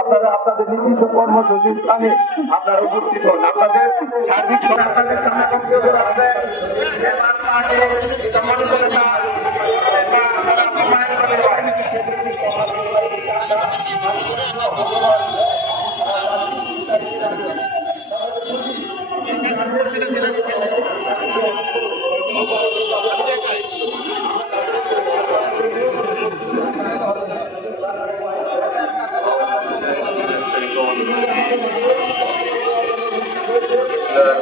আপনারা আপনাদের নির্দিষ্ট কর্মসূচি স্থানে আপনারা উপস্থিত হন আপনাদের সার্বিক সরকারের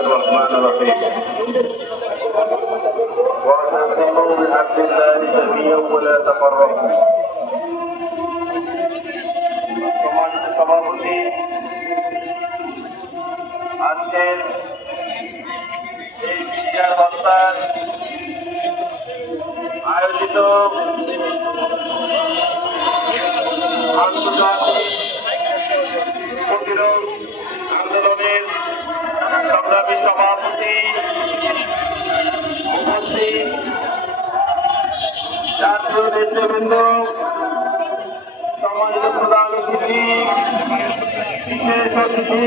الرحمن الرحيم. واعتصموا بحبل الله جميعا ولا تفرقوا আন্তর্জাতিক প্রতিরোধ আন্দোলনের সংগ্রামী সভাপতি উপস্থিত জাতীয় নেতৃবৃন্দ সম্মানিত প্রধান অতিথি বিশেষ অতিথি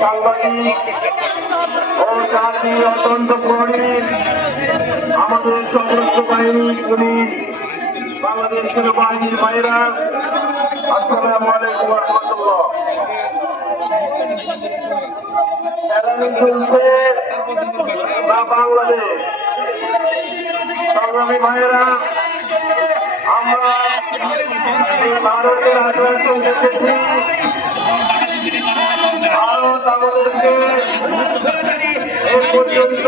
সাংবাদিক ও জাতি অত্যন্ত প্রহরীর আমাদের সশস্ত্র বাহিনী, পুলিশ, বাংলাদেশ সেনাবাহিনীর ভাইরা, আসসালামু আলাইকুম রহমতুল্লাহ। এলানি চলছে না বাংলাদেশ? সংগ্রামী ভাইয়েরা আমরা ভারতের আগ্রাসন দেখেছি ভারত আমাদেরকে